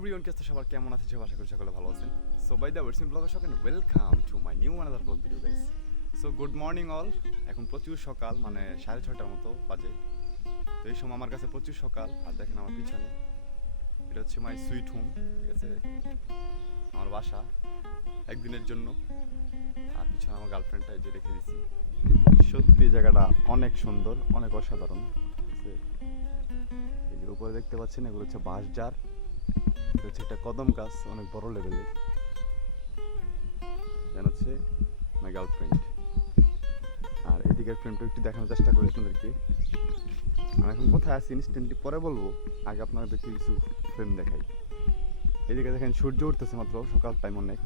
Everyone case সবার কেমন আছে? সব আশা করি সকলে ভালো আছেন। So by the wasting blogger shock welcome to my new another blog video guys so good morning all এখন প্রচুর সকাল মানে সাড়ে ছটার মতো বাজে। তো এই সময় আমার কাছে প্রচুর সকাল, আর দেখেন আমার পিছনে। এটা হচ্ছে মাই সুইট হোম ঠিক আছে? আমার বাসা, একদিনের জন্য। আর পিছনে আমার গার্লফ্রেন্ডটা এই যে রেখে দিছি। সত্যি জায়গাটা অনেক সুন্দর, অনেক অসাধারণ, ঠিক আছে? এই যে উপরে দেখতে পাচ্ছেন, এগুলো হচ্ছে বাঁশঝাড়। এটা হচ্ছে একটা কদম গাছ, অনেক বড় লেভেলের হচ্ছে মাই গার্লফ্রেন্ড আর এদিকের ফ্রেন্ডটা একটু দেখানোর চেষ্টা করি আপনাদেরকে। আমি এখন কোথায় আছি ইনস্ট্যান্টলি পরে বলব, আগে আপনাদেরকে কিছু ফ্রেম দেখাই। এদিকে দেখেন সূর্য উঠতেছে মাত্র, সকাল টাইম অনেক।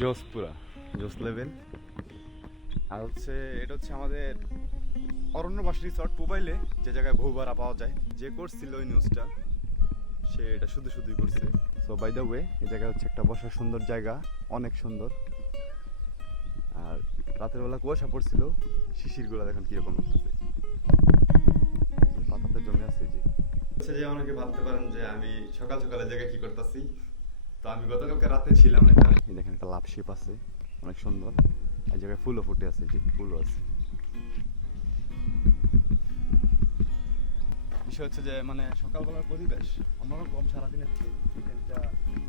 জোস পুরা জোস লেভেল আর হচ্ছে, এটা হচ্ছে আমাদের অরণ্যবাস রিসর্ট মোবাইলে যে জায়গায় বহুবারা পাওয়া যায় যে করছিল ওই নিউজটা সে এটা শুধু শুধুই করছে। সো বাই দ্য ওয়ে এই জায়গা হচ্ছে একটা বসার সুন্দর জায়গা অনেক সুন্দর। আর রাতের বেলা কুয়াশা পড়ছিল শিশিরগুলো দেখুন কীরকম এই পাতাতে জমে আছে যে। আচ্ছা যে অনেকে ভাবতে পারেন যে আমি সকাল সকালে জায়গায় কি করতেছি। তো আমি গতকালকে রাতে ছিলাম এই দেখেন একটা লাভ শেপ আছে অনেক সুন্দর। এই জায়গায় ফুলও ফুটে আছে যে ফুলও আছে। বিষয় হচ্ছে যে মানে সকালবেলার পরিবেশ, অন্যরকম সারাদিনের টাইমটা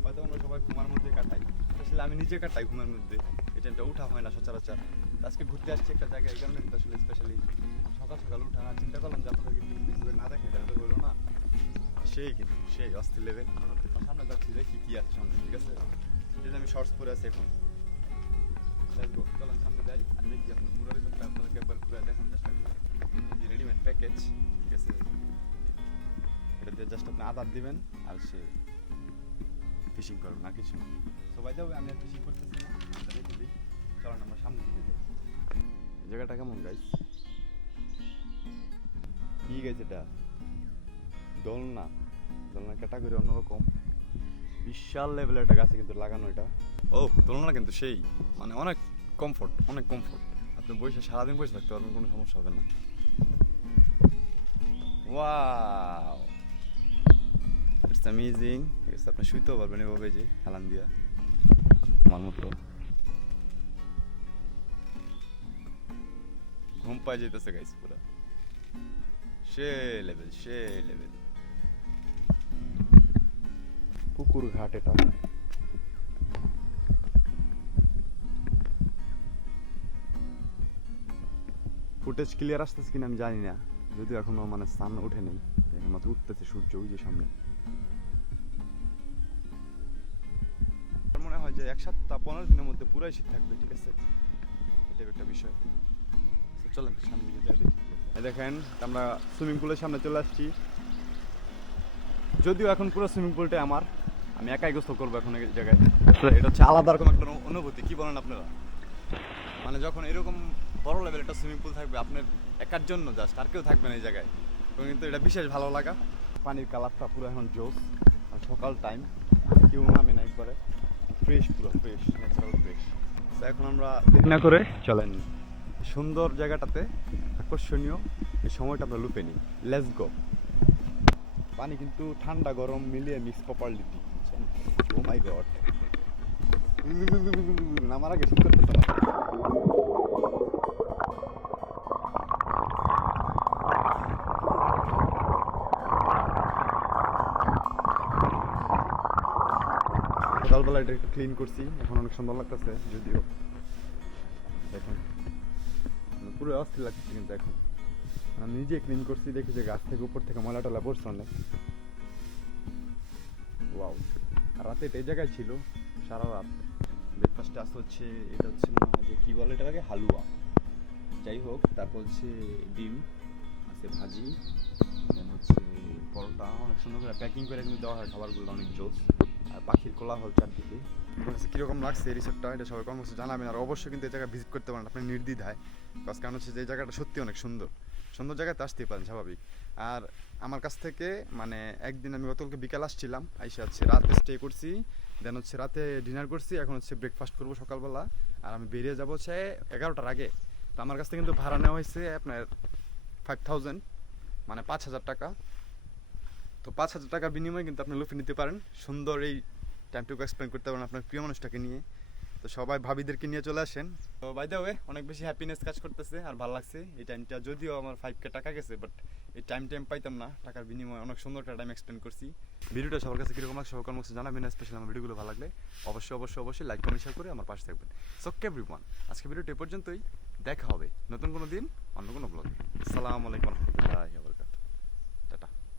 হয়তো আমরা সবাই ঘুমার মধ্যে কাটাই। আসলে আমি নিজে কাটাই ঘুমের মধ্যে, এই উঠা হয় না সচরাচর। আজকে ঘুরতে আসছি একটা জায়গায়, এই কারণে কিন্তু আসলে স্পেশালি সকাল সকাল উঠা আর চিন্তা করলাম যে আপনাদের না দেখে তাহলে হলো না। সেই কিন্তু, সেই অস্থির লেভেল সামনে যাচ্ছি, দেখি কি আছে সামনে, ঠিক আছে? যে আমি শর্টস পরে আছি এখন। চলেন সামনে যাই, আর দেখি আপনার পুরো আপনাদেরকে একবার ঘুরে দেখানোর চেষ্টা করি। জাস্ট আপনি আদার দিবেন আর সে ফিশিং করবেন না কিছু সবাই যাবে আমি আর ফিশিং করতেছি না রেখে দিই। সামনে দিকে জায়গাটা কেমন গাইস কি গাইছে এটা? দোলনা। দোলনা ক্যাটাগরি অন্যরকম। বিশাল লেভেলের একটা গাছে কিন্তু লাগানো এটা। ও, দোলনা কিন্তু সেই। মানে অনেক কমফোর্ট অনেক কমফোর্ট আপনি বসে সারাদিন বসে থাকতে পারবেন, কোনো সমস্যা হবে না। ইটস অ্যামেজিং ইটস আপনি শুইতেও পারবেন এভাবে যে হেলান দিয়া। আমার মতো। ঘুম পাই যেতেছে গাইস পুরা। সে লেভেল সে লেভেল পুকুর ঘাট এটা। ফুটেজ ক্লিয়ার আসতেছে কিনা আমি জানি না। যদিও এখনও মানে সান ওঠে নেই। মাত্র উঠতেছে সূর্য ওই যে সামনে। যে এক সপ্তাহ, পনেরো দিনের মধ্যে পুরাই শীত থাকবে, ঠিক আছে? এটা একটা বিষয়। চলেন, সামনে দিকে যাই দেখি। দেখেন, আমরা সুইমিং পুলের সামনে চলে আসছি। যদিও এখন পুরো সুইমিং পুলটাই আমার, আমি একাই গোসল করব এখন এই জায়গায়। এটা হচ্ছে আলাদা রকম একটা অনুভূতি, কি বলেন আপনারা? মানে যখন এরকম বড় লেভেল একটা সুইমিং পুল থাকবে, আপনার একার জন্য জাস্ট আর কেউ থাকবে না এই জায়গায়। কিন্তু এটা বিশেষ ভালো লাগা। পানির কালারটা পুরো এখন জোস সকাল টাইম কেউ নামে না একবারে। ফ্রেশ পুরো ফ্রেশ ন্যাচারাল ফ্রেশ এখন আমরা না করে? চলেন। সুন্দর জায়গাটাতে আকর্ষণীয় এই সময়টা আমরা লুপে নিই। লেটস গো পানি কিন্তু ঠান্ডা গরম মিলিয়ে মিক্স প্রপারলি দিই ও মাই গড নামার আগে শুট সকালবেলা এটা একটু ক্লিন করছি। এখন অনেক সুন্দর লাগতেছে, যদিও। দেখুন মানে পুরো অস্থির লাগছে কিন্তু এখন। আমি নিজে ক্লিন করছি, দেখি যে গাছ থেকে উপর থেকে ময়লা টলা পড়ছে অনেক। ওয়াও রাতে এটা এই জায়গায় ছিল, সারা রাত। ব্রেকফাস্টে আসতে হচ্ছে, এটা হচ্ছে মনে হয় যে কী বলে এটাকে হালুয়া। যাই হোক, তারপর হচ্ছে ডিম, আছে ভাজি হচ্ছে পরোটা। অনেক সুন্দর করে প্যাকিং করে কিন্তু দেওয়া হয়, খাবারগুলো অনেক জোস। আর পাখির কোলাহল চারদিকে। কীরকম লাগছে এই রিসোর্টটা এটা সবাই কম জানাবেন। আর অবশ্যই কিন্তু এই জায়গায় ভিজিট করতে পারেন। আপনি নির্দ্বিধায়। কাজ কারণ হচ্ছে যে এই জায়গাটা সত্যি অনেক সুন্দর। সুন্দর জায়গায় তো আসতেই পারেন, স্বাভাবিক। আর আমার কাছ থেকে মানে একদিন আমি গতকালকে বিকাল আসছিলাম, আইসা হচ্ছে রাতে স্টে করছি দেন হচ্ছে রাতে ডিনার করছি, এখন হচ্ছে ব্রেকফাস্ট করব সকালবেলা। আর আমি বেরিয়ে যাব হচ্ছে এগারোটার আগে। তো আমার কাছ থেকে কিন্তু ভাড়া নেওয়া হয়েছে আপনার ফাইভ থাউজেন্ড মানে পাঁচ হাজার টাকা। তো পাঁচ হাজার টাকার বিনিময়ে কিন্তু আপনি লুফে নিতে পারেন। সুন্দর এই টাইমটুকু এক্সপ্লেন করতে পারেন আপনার প্রিয় মানুষটাকে নিয়ে। তো সবাই ভাবিদেরকে নিয়ে চলে আসেন। তো বাই দ্য ওয়ে অনেক বেশি হ্যাপিনেস কাজ করতেছে আর ভালো লাগছে এই টাইমটা যদিও আমার ফাইভ কে টাকা গেছে বাট এই টাইম টাইম পাইতাম না। টাকার বিনিময়ে অনেক সুন্দর একটা টাইম এক্সপ্লেন করছি। ভিডিওটা সবার কাছে কীরকম লাগছে কাছে জানাবেন স্পেশাল আমার ভিডিওগুলো ভালো লাগলে অবশ্যই অবশ্যই অবশ্যই লাইক কমেন্ট শেয়ার করে আমার পাশে থাকবেন। সো এভরিওয়ান আজকে ভিডিওটা পর্যন্তই। দেখা হবে নতুন কোনো দিন, অন্য কোনো ব্লগে আসসালামু আলাইকুম রহমতুল্লাহি